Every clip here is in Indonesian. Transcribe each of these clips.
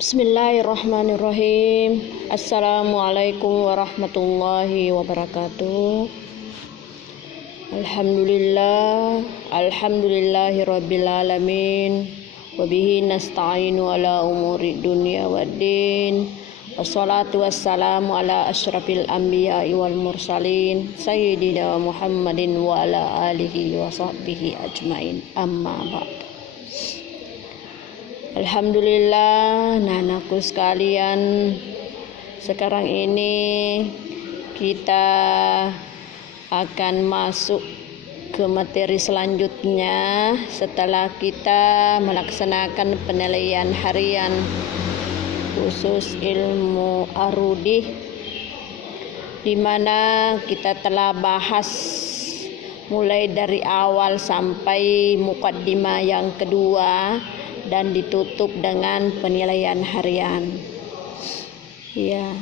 Bismillahirrahmanirrahim. Assalamualaikum warahmatullahi wabarakatuh. Alhamdulillahi rabbil alamin. Wabihi nasta'inu ala umuri dunya waddin. Wassalatu wassalamu ala asyrafil anbiya'i wal mursalin sayyidina Muhammadin wa ala alihi wa sahbihi ajmain. Amma ba'd. Alhamdulillah, anakku sekalian, sekarang ini kita akan masuk ke materi selanjutnya setelah kita melaksanakan penilaian harian khusus ilmu arudih, di mana kita telah bahas mulai dari awal sampai mukaddimah yang kedua dan ditutup dengan penilaian harian. Ya.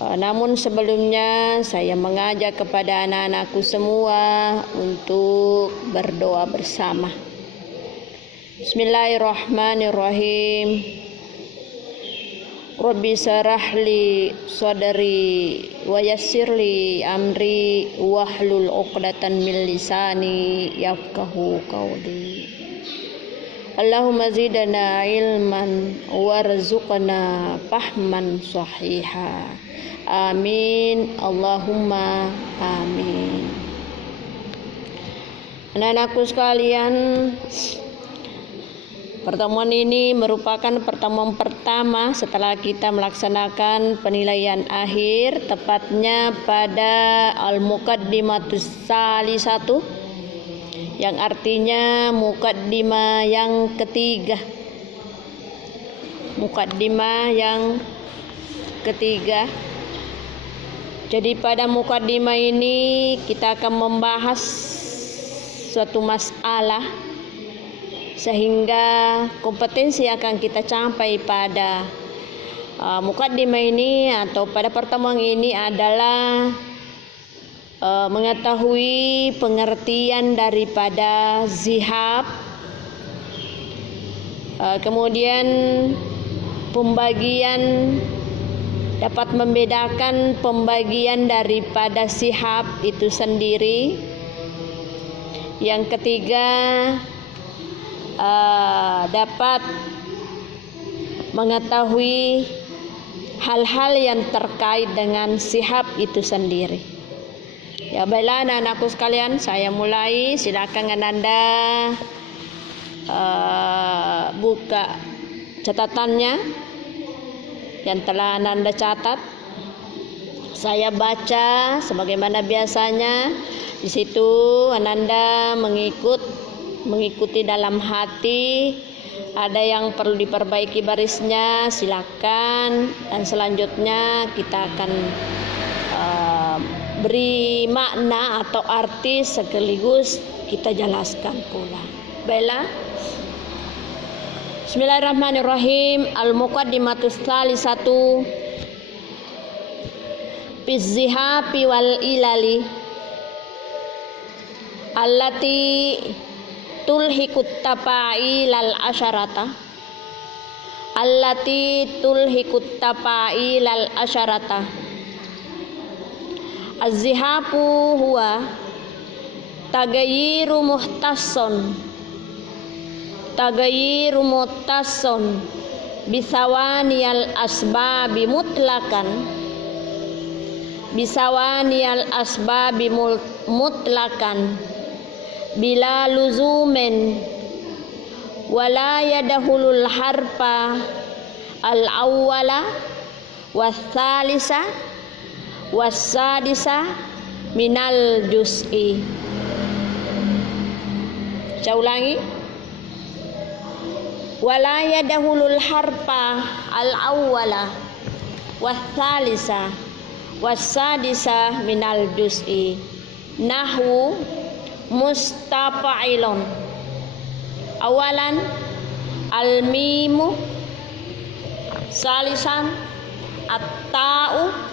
Namun sebelumnya saya mengajak kepada anak-anakku semua untuk berdoa bersama. Bismillahirrahmanirrahim. Rabbi syrah li sadri wa yassir li amri wahlul 'uqdatan min lisani yafqahu qawli. Allahumma zidna ilman warzuqna fahman sahiha. Amin. Allahumma amin. Anak-anakku sekalian, pertemuan ini merupakan pertemuan pertama setelah kita melaksanakan penilaian akhir, tepatnya pada al-muqaddimatus salisatu, yang artinya mukaddimah yang ketiga. Mukaddimah yang ketiga. Jadi pada mukaddimah ini kita akan membahas suatu masalah sehingga kompetensi akan kita capai pada mukaddimah ini atau pada pertemuan ini adalah mengetahui pengertian daripada zihab, kemudian pembagian, dapat membedakan pembagian daripada sihab itu sendiri. Yang ketiga, dapat mengetahui hal-hal yang terkait dengan sihab itu sendiri. Ya baiklah anak-anakku sekalian, saya mulai. Silakan Anda buka catatannya yang telah Anda catat. Saya baca sebagaimana biasanya. Di situ Anda mengikuti dalam hati. Ada yang perlu diperbaiki barisnya, silakan. Dan selanjutnya kita akan beri makna atau arti sekaligus kita jelaskan pula. Baiklah. Bismillahirrahmanirrahim. Al-muqaddimatus salisatu bizzihabi wal ilali allati tulhiqut tafa'il al asyarata Az-zihabu huwa tagayiru muhtasson bisawaniyal asbabi mutlakan bila luzumen wala yadahulul harfa al-awwala was-salisa was-sadisa minal juz'i. Saya ulangi. Wala yadahulul harfa al-awwala was-salisa was-sadisa minal juz'i. Nahwu mustafa'ilun. Awalan al-mimu, salisan at-ta'u,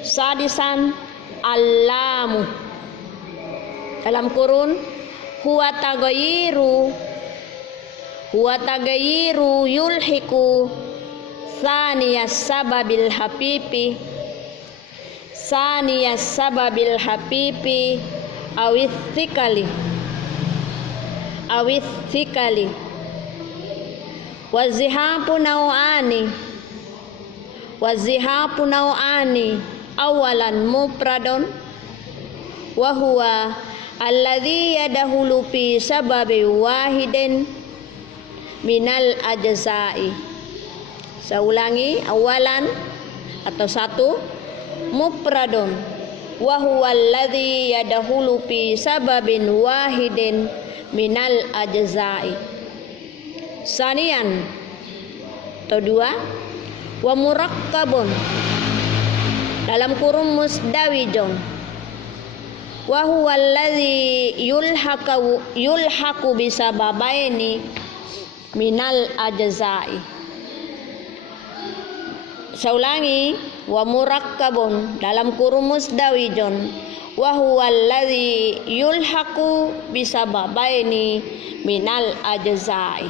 sadisan al-lamu. Dalam kurun huwa huwa tagayiru yulhiku saniyas sababil hapipi awithikali wazihapu nau'ani awalan mufradun wa huwa alladhi yadahulu fi sababi wahidin minal ajza'i. Saya ulangi, awalan atau satu, mufradun wa huwa alladhi yadahulu fi sababin wahidin minal ajza'i. Sanian atau dua, wa murakkabun dalam kurung musdawijun wa huwa alladhi yulhaqu bisababaini minal ajza'i. Saya ulangi, wa murakkabun dalam kurung musdawijun wa huwa alladhi yulhaqu bisababaini minal ajza'i.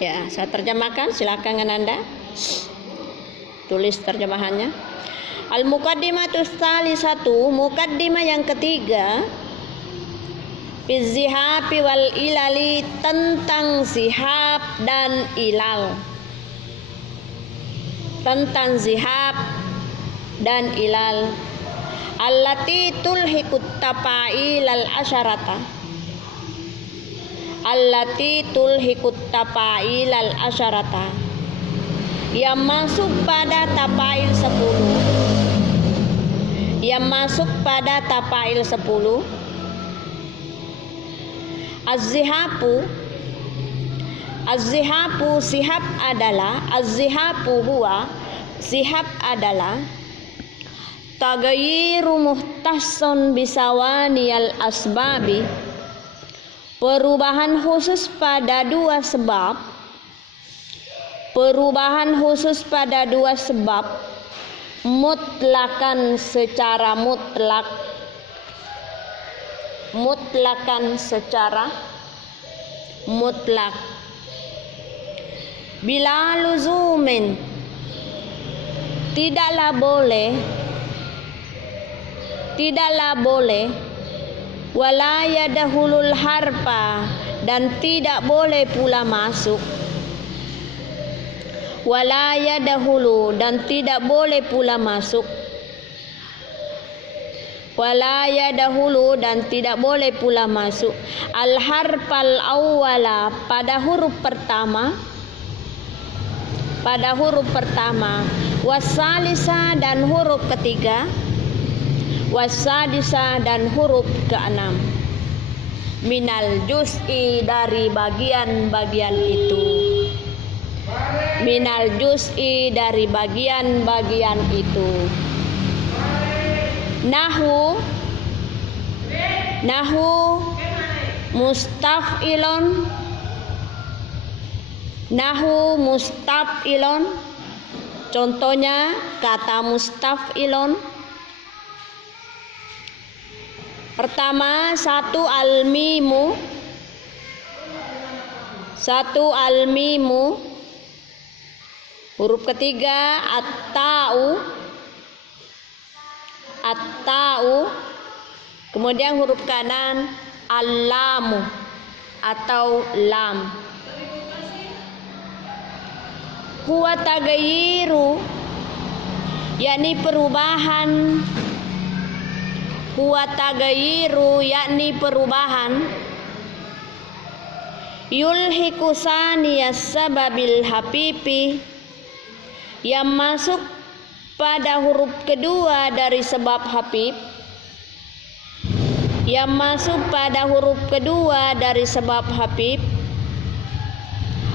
Ya, saya terjemahkan, silakan Anda tulis terjemahannya. Al-muqaddimatus tsalisatu, muqaddimah yang ketiga, bizihabi wal ilali, tentang zihab dan ilal. Tentang zihab dan ilal. Allati tulhiqut tafa'il al asyarata. Allati tulhiqut tafa'il al asyarata, yang masuk pada tafa'il 10. Yang masuk pada tafa'il 10. Az-zihabu sihab adalah, az-zihabu huwa, sihab adalah tagayiru muhtasson bisawaniyal asbabi, perubahan khusus pada dua sebab. Perubahan khusus pada dua sebab, mutlakan secara mutlak. Mutlakan secara mutlak. Bila luzumin, tidaklah boleh, wala yadahulul harfa, dan tidak boleh pula masuk, wala yadahulu, dan tidak boleh pula masuk, wala yadahulu, dan tidak boleh pula masuk, al harfal awwala, pada huruf pertama, wasalisa, dan huruf ketiga, wasadisa, dan huruf keenam, minal juz'i, dari bagian-bagian itu. Minal juz'i, dari bagian-bagian itu. Nahu mustaf'ilun, nahu mustaf'ilun, contohnya kata mustaf'ilun. Pertama, satu al-mimu, huruf ketiga at-ta'u, kemudian huruf kanan al-lamu atau lam. Huwa tagayiru, yakni perubahan. Huwa tagayiru, yakni perubahan. Yulhiku saniyas sababil hapipi, yang masuk pada huruf kedua dari sebab habib. Yang masuk pada huruf kedua dari sebab habib.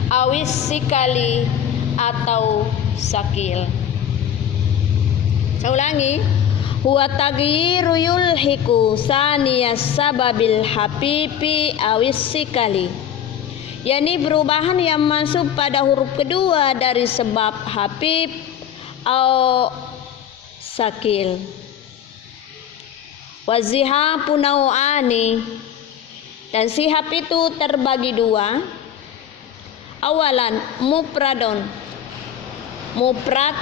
Awis sikali, atau sakil. Saya ulangi, huwa taghyiru yulhiku saniyas sababil habibi awis sikali, yakni perubahan yang masuk pada huruf kedua dari sebab habib atau sakil. Wazihabu nau'ani, Dan sihab itu terbagi dua. Awalan mufradun, mufrad,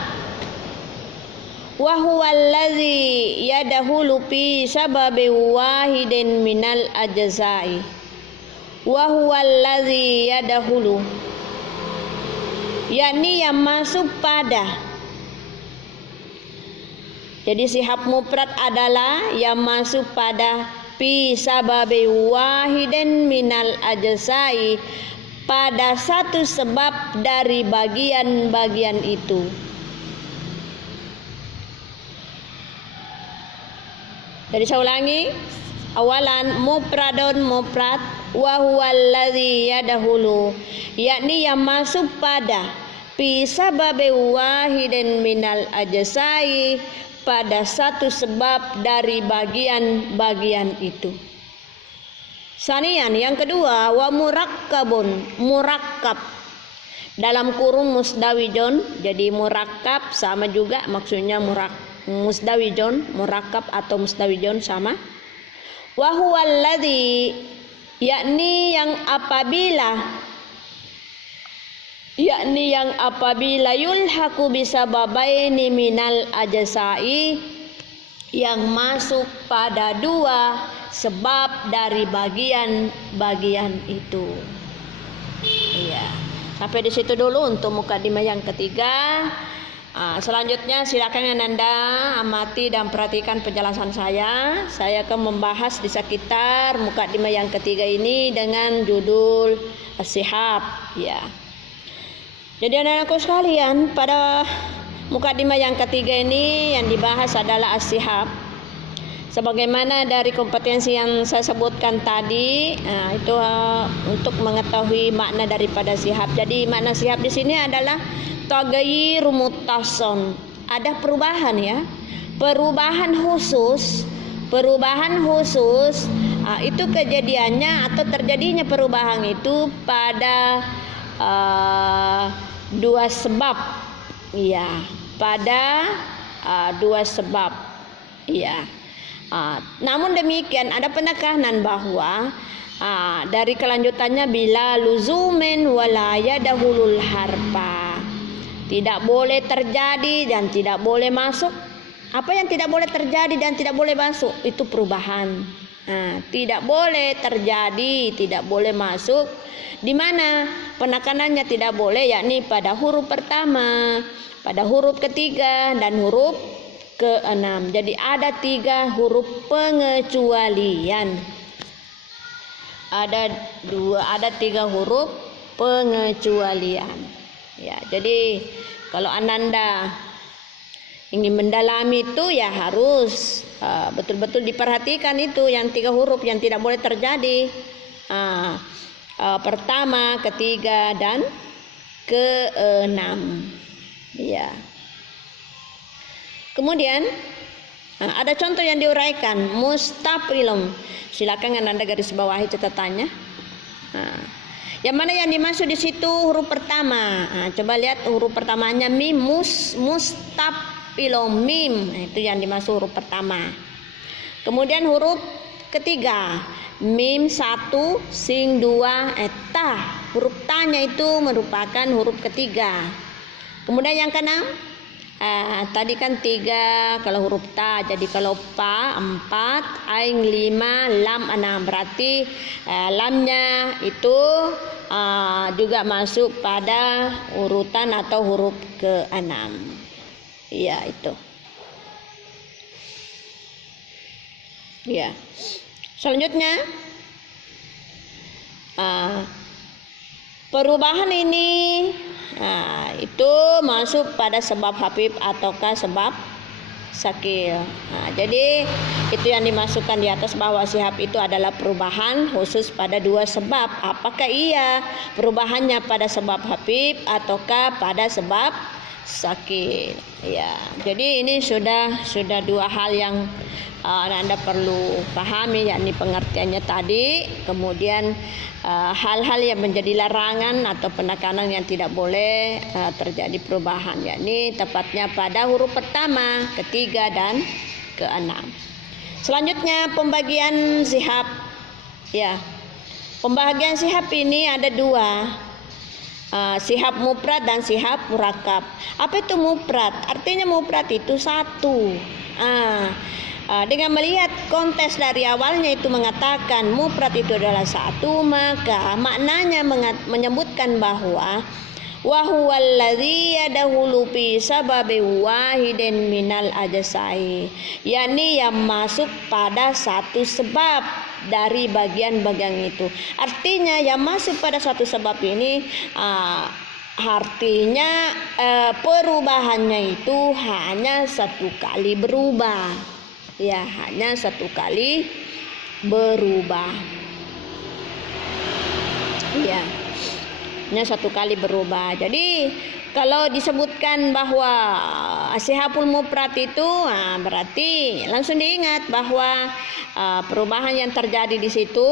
wa huwa allazi yadkhulu fi sababi wahidin minal ajza'i. Wa huwa allazi yadkhulu, yakni yang masuk pada. Jadi sihab mufrad adalah yang masuk pada fi sababi wahidin minal ajza'i, pada satu sebab dari bagian-bagian itu. Jadi saya ulangi, awalan mufradun, mufrad, wa huwa allazi yadkhulu, yakni yang masuk pada fi sababi wahidin minal ajza'i, pada satu sebab dari bagian-bagian itu. Sanian, yang kedua, wa murakkabun, murakkab dalam kurung musdawijun. Jadi murakkab sama juga maksudnya musdawijun, murakkab atau musdawijun sama. Wa huwa alladzi, yakni yang apabila yulhaqu bisababaini minal ajza'i, yang masuk pada dua sebab dari bagian-bagian itu. Iya. Sampai di situ dulu untuk mukadimah yang ketiga. Selanjutnya silakan Anda amati dan perhatikan penjelasan saya. Saya akan membahas di sekitar mukadimah yang ketiga ini dengan judul as-sihab. Ya. Jadi anak-anakku sekalian, pada mukadimah yang ketiga ini yang dibahas adalah as-sihab. Sebagaimana dari kompetensi yang saya sebutkan tadi, itu untuk mengetahui makna daripada sihab. Jadi makna sihab di sini adalah taghayyur muttason. Ada perubahan ya. Perubahan khusus. Itu kejadiannya atau terjadinya perubahan itu pada dua sebab. Iya, pada dua sebab. Iya. Namun demikian ada penekanan bahwa dari kelanjutannya bila luzumin wala yadahulul harfa, tidak boleh terjadi dan tidak boleh masuk. Apa yang tidak boleh terjadi dan tidak boleh masuk itu perubahan. Tidak boleh terjadi, tidak boleh masuk. Di mana penekanannya tidak boleh, yakni pada huruf pertama, pada huruf ketiga dan huruf ke-6. Jadi ada 3 huruf pengecualian. Ada 3 huruf pengecualian. Ya, jadi kalau Anda ingin mendalami itu ya harus betul-betul diperhatikan itu yang 3 huruf yang tidak boleh terjadi. Pertama, ketiga dan ke-6. Ya. Kemudian ada contoh yang diuraikan, mustafilum. Silakan Anda garis bawahi catatannya. Yang mana yang dimaksud di situ huruf pertama. Coba lihat huruf pertamanya mim, mustafilum, mim. Itu yang dimaksud huruf pertama. Kemudian huruf ketiga, mim 1, sing 2, ta. Huruf ta-nya itu merupakan huruf ketiga. Kemudian yang keenam, tadi kan 3 kalau huruf ta, jadi kalau pa 4, ain 5, lam 6. Berarti lamnya itu juga masuk pada urutan atau huruf ke-6. Iya itu. Ya. Selanjutnya perubahan ini itu masuk pada sebab hafif ataukah sebab sakil. Jadi itu yang dimasukkan di atas bahwa sihab itu adalah perubahan khusus pada 2 sebab. Apakah iya perubahannya pada sebab hafif ataukah pada sebab sakil? Ya, jadi ini sudah 2 hal yang Anda perlu pahami, yakni pengertiannya tadi, kemudian hal-hal yang menjadi larangan atau penekanan yang tidak boleh terjadi perubahan, yakni tepatnya pada huruf pertama, ketiga dan ke-6. Selanjutnya pembagian sihab. Ya. Pembahagian sihab ini ada dua, sihab mufrad dan sihab murakab. Apa itu mufrad? Artinya mufrad itu satu. Dengan melihat konteks dari awalnya itu mengatakan mufrad itu adalah satu, maka maknanya menyebutkan bahwa wa huwal ladzi yadkhulu fi sababi wahidin minal ajsai, yakni yang masuk pada satu sebab dari bagian-bagian itu. Artinya yang masuk pada satu sebab ini artinya perubahannya itu hanya satu kali berubah. Ya, hanya satu kali berubah. Ya, hanya satu kali berubah. Jadi kalau disebutkan bahwa sihabul mufrad itu berarti langsung diingat bahwa perubahan yang terjadi di situ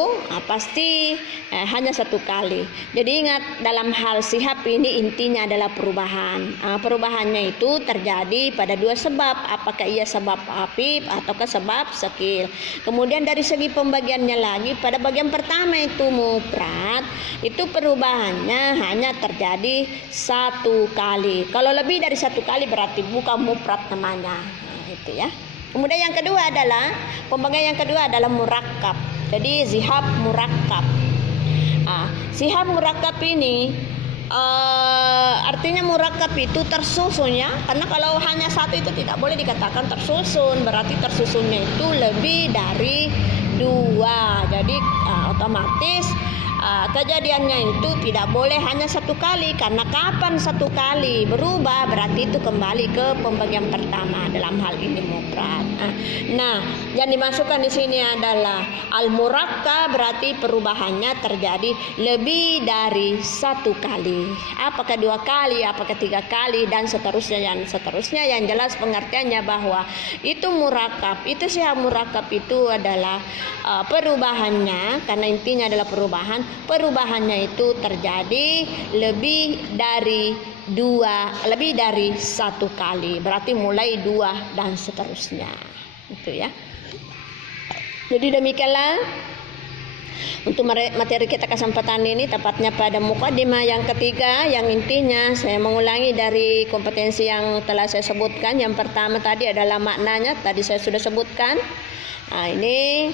pasti hanya satu kali. Jadi ingat, dalam hal sihab ini intinya adalah perubahan. Perubahannya itu terjadi pada dua sebab, apakah ia sebab hafif ataukah sebab sakil. Kemudian dari segi pembagiannya lagi, pada bagian pertama itu mufrad, itu perubahannya hanya terjadi satu kali. Kalau lebih dari satu kali berarti bukan mufrad namanya. Itu ya. Kemudian yang kedua adalah pembagian yang kedua adalah murakkab. Jadi sihab murakkab. Sihab murakkab ini artinya murakkab itu tersusun ya. Karena kalau hanya satu itu tidak boleh dikatakan tersusun. Berarti tersusunnya itu lebih dari dua. Jadi otomatis kejadiannya itu tidak boleh hanya satu kali, karena kapan satu kali berubah berarti itu kembali ke pembagian pertama dalam hal ini mufrad. Nah, yang dimasukkan di sini adalah al-murakkab, berarti perubahannya terjadi lebih dari satu kali. Apakah dua kali, apakah tiga kali, dan seterusnya. Yang jelas pengertiannya bahwa itu murakkab, itu sihab murakkab itu adalah perubahannya, karena intinya adalah perubahannya itu terjadi lebih dari satu kali, berarti mulai dua dan seterusnya. Itu ya. Jadi demikianlah untuk materi kita kesempatan ini, tepatnya pada mukadimah yang ketiga, yang intinya saya mengulangi dari kompetensi yang telah saya sebutkan. Yang pertama tadi adalah maknanya, tadi saya sudah sebutkan. Ini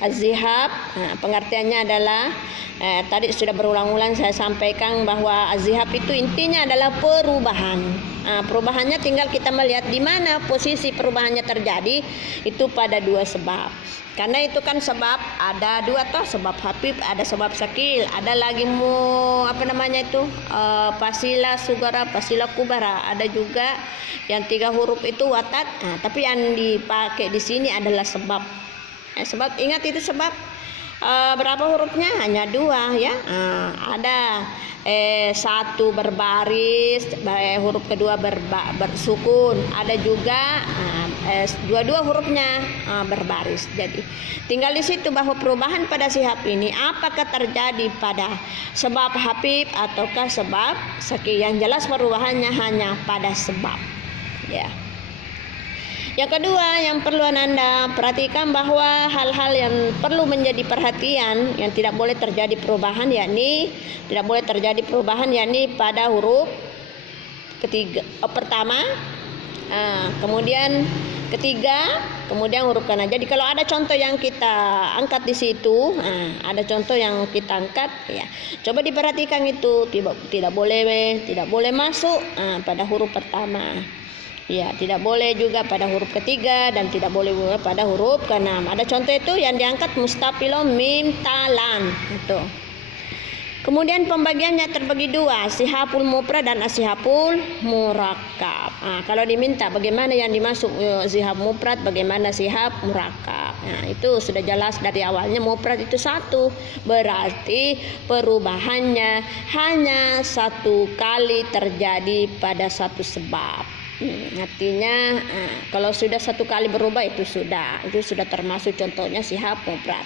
az-zihab, pengertiannya adalah tadi sudah berulang-ulang saya sampaikan bahwa az-zihab itu intinya adalah perubahan. Perubahannya tinggal kita melihat di mana posisi perubahannya terjadi, itu pada dua sebab. Karena itu kan sebab ada dua toh, sebab hafif, ada sebab sakil, ada lagi fasila sugara, fasila kubara, ada juga yang 3 huruf itu watat. Tapi yang dipakai di sini adalah sebab. Sebab ingat itu sebab berapa hurufnya? Hanya 2 ya. Ada 1 berbaris, huruf kedua bersukun. Ada juga dua hurufnya berbaris. Jadi tinggal di situ bahwa perubahan pada sihab ini apakah terjadi pada sebab hafif ataukah sebab sakil. Yang jelas perubahannya hanya pada sebab. Ya. Yang kedua yang perlu Anda perhatikan bahwa hal-hal yang perlu menjadi perhatian, yang tidak boleh terjadi perubahan, yakni pada huruf pertama, kemudian ketiga, kemudian huruf kanan. Jadi kalau ada contoh yang kita angkat di situ, ya, coba diperhatikan itu tidak boleh masuk pada huruf pertama. Ya, tidak boleh juga pada huruf ketiga dan tidak boleh juga pada huruf keenam. Ada contoh itu yang diangkat mustafilom mim talan itu. Kemudian pembagiannya terbagi 2, sihabul mufrad dan asihabul murakkab. Kalau diminta bagaimana yang dimasuk sihab mufrad, bagaimana sihab murakkab. Itu sudah jelas dari awalnya, mufrad itu 1, berarti perubahannya hanya 1 kali terjadi pada satu sebab. Artinya kalau sudah 1 kali berubah itu sudah termasuk contohnya sihab mufrad.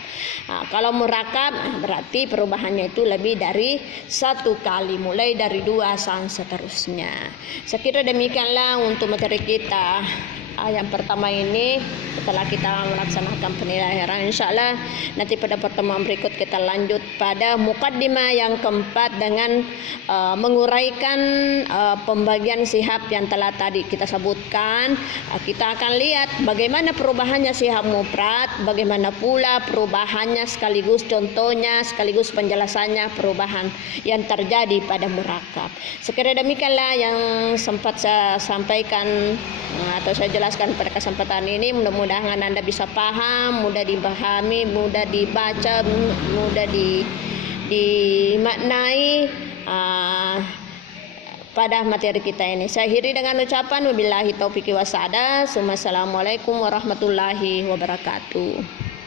Kalau murakkab berarti perubahannya itu lebih dari 1 kali, mulai dari 2 sampai seterusnya. Saya kira demikianlah untuk materi kita yang pertama ini setelah kita melaksanakan penilaian, insyaallah nanti pada pertemuan berikut kita lanjut pada mukaddimah yang keempat dengan menguraikan pembagian sihab yang telah tadi kita sebutkan. Kita akan lihat bagaimana perubahannya sihab mufrad, bagaimana pula perubahannya sekaligus contohnya sekaligus penjelasannya perubahan yang terjadi pada murakab. Sekiranya demikianlah yang sempat saya sampaikan atau saya jelaskan pada kesempatan ini. Mudah-mudahan Anda bisa paham, mudah dipahami, mudah dibaca, mudah dimaknai pada materi kita ini. Saya akhiri dengan ucapan wabillahi taufiq wa sa'ada. Assalamualaikum warahmatullahi wabarakatuh.